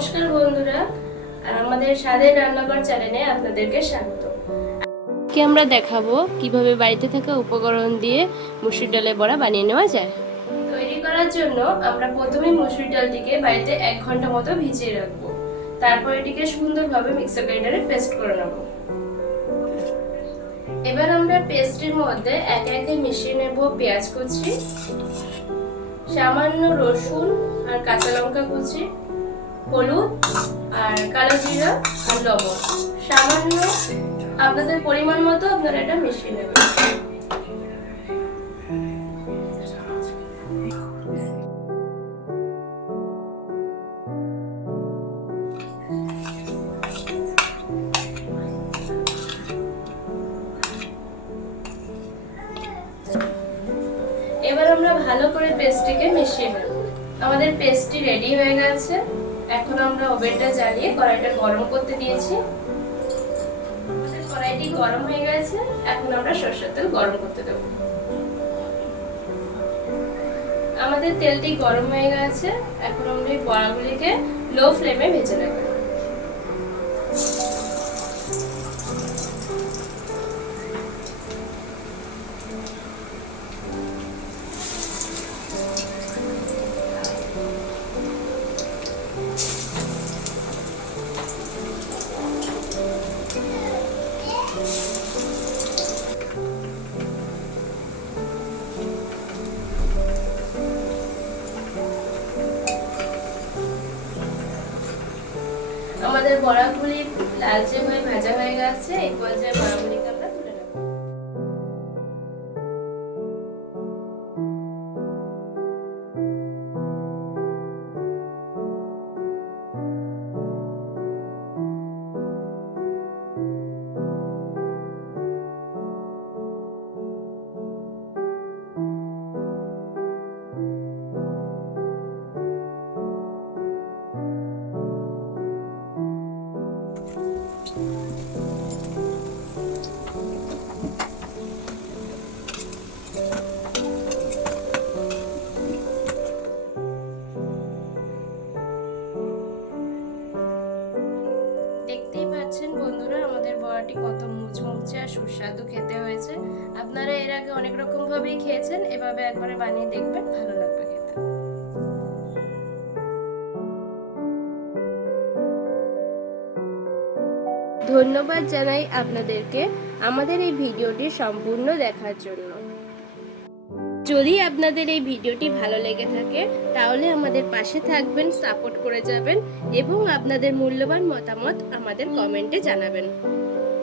নমস্কার বন্ধুরা আমাদের স্বাদের রান্নাঘর চ্যানেলে আপনাদেরকে স্বাগত। আজকে আমরা দেখাবো কীভাবে বাড়িতে থাকা উপকরণ দিয়ে মুসুর ডালের বড়া বানিয়ে নেওয়া যায়। তৈরি করার জন্য আমরা প্রথমে মুসুর ডালটিকে বাড়িতে এক ঘণ্টা মতো ভিজিয়ে রাখব। তারপর এটিকে সুন্দরভাবে মিক্সার গ্রাইন্ডারে পেস্ট করে নেব। এবার আমরা পেস্টের মধ্যে একে একে মিশিয়ে নেব পেঁয়াজ কুচি, সামান্য রসুন আর কাঁচা লঙ্কা কুচি। হলুদ আর কালো জিরা আর লবণ। সামান্য আপনাদের পরিমাণ মতো আপনারা এটা মিশিয়ে নেবেন। এবার আমরা ভালো করে পেস্টটিকে মিশিয়ে নেব। আমাদের পেস্টটি রেডি হয়ে গেছে। এখন আমরা ওভেনটা জ্বালিয়ে কড়াইটা গরম করতে দিয়েছি। আমাদের কড়াইটি গরম হয়ে গেছে, এখন আমরা সরষের তেল গরম করতে দেবো। আমাদের তেলটি গরম হয়ে গেছে, এখন আমরা এই বড়াগুলিকে লো ফ্লেমে ভেজে নেব। আমাদের বড়াগুলি লালচে হয়ে ভাজা হয়ে গেছে এই পর্যায়ে বড়াগুলিকে দেখতেই পাচ্ছেন বন্ধুরা, আমাদের বড়াটি কত মুচমুচে আর সুস্বাদু খেতে হয়েছে। আপনারা এর আগে অনেক রকম ভাবেই খেয়েছেন, এভাবে একবারে বানিয়ে দেখবেন, ভালো লাগবে। ধন্যবাদ জানাই আপনাদেরকে আমাদের এই ভিডিওটি সম্পূর্ণ দেখার জন্য। যদি আপনাদের এই ভিডিওটি ভালো লেগে থাকে, তাহলে আমাদের পাশে থাকবেন, সাপোর্ট করে যাবেন এবং আপনাদের মূল্যবান মতামত আমাদের কমেন্টে জানাবেন।